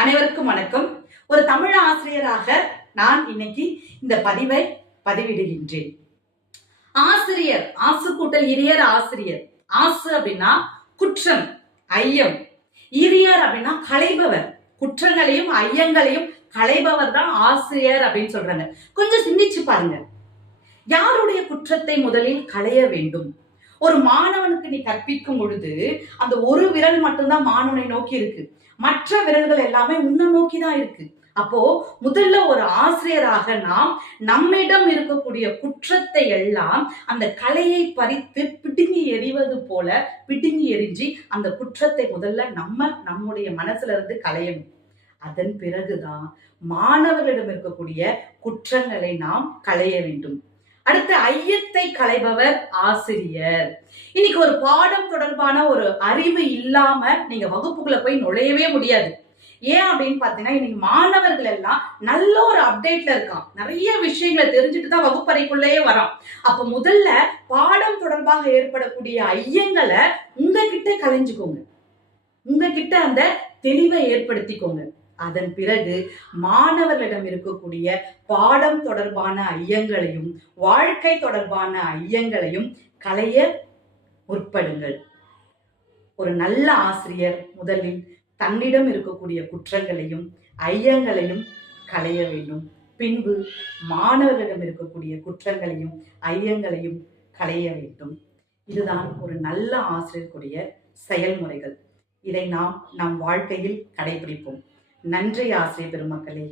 அனைவருக்கும் வணக்கம். ஒரு தமிழ் ஆசிரியராக நான் இன்னைக்கு இந்த பதிவை பதிவிடுகின்றேன். ஆசிரியர், ஆசு கூட்டல் இரியர் ஆசிரியர். ஆசு அப்படின்னா குற்றம், ஐயம். இரியர் அப்படின்னா களைபவர். குற்றங்களையும் ஐயங்களையும் களைபவர் தான் ஆசிரியர் அப்படின்னு சொல்றாங்க. கொஞ்சம் சிந்திச்சு பாருங்க. யாருடைய குற்றத்தை முதலில் களைய வேண்டும்? ஒரு மாணவனுக்கு நீ கற்பிக்கும் பொழுது அந்த ஒரு விரல் மட்டும்தான் மாணவனை நோக்கி இருக்கு, மற்ற விரல்கள் எல்லாமே உன்னை நோக்கி தான் இருக்கு. அப்போ முதல்ல ஒரு ஆசிரியராக நாம் நம்மிடம் இருக்கக்கூடிய குற்றத்தை எல்லாம் அந்த கலையை பறித்து பிடுங்கி எறிவது போல பிடுங்கி எரிஞ்சு அந்த குற்றத்தை முதல்ல நம்முடைய மனசுல இருந்து களையணும். அதன் பிறகுதான் மாணவர்களிடம் இருக்கக்கூடிய குற்றங்களை நாம் களைய வேண்டும். அடுத்து ஐயத்தை களைபவர் ஆசிரியர். இன்னைக்கு ஒரு பாடம் தொடர்பான ஒரு அறிவு இல்லாம நீங்க வகுப்புக்குள்ள போய் நுழையவே முடியாது. ஏன் அப்படின்னு பாத்தீங்கன்னா இன்னைக்கு மாணவர்கள் எல்லாம் நல்ல ஒரு அப்டேட்ல இருக்கான், நிறைய விஷயங்களை தெரிஞ்சுட்டு தான் வகுப்பறைக்குள்ளேயே வரோம். அப்ப முதல்ல பாடம் தொடர்பாக ஏற்படக்கூடிய ஐயங்களை உங்ககிட்ட கலைஞ்சுக்கோங்க, உங்ககிட்ட அந்த தெளிவை ஏற்படுத்திக்கோங்க. அதன் பிறகு மாணவர்களிடம் இருக்கக்கூடிய பாடம் தொடர்பான ஐயங்களையும் வாழ்க்கை தொடர்பான ஐயங்களையும் களைய முற்படுங்கள். ஒரு நல்ல ஆசிரியர் முதலில் தன்னிடம் இருக்கக்கூடிய குற்றங்களையும் ஐயங்களையும் களைய வேண்டும். பின்பு மாணவர்களிடம் இருக்கக்கூடிய குற்றங்களையும் ஐயங்களையும் களைய வேண்டும். இதுதான் ஒரு நல்ல ஆசிரியருக்குரிய செயல்முறைகள். இதை நாம் நம் வாழ்க்கையில் கடைபிடிப்போம். நன்றி ஆசிரியர் பெருமக்களே.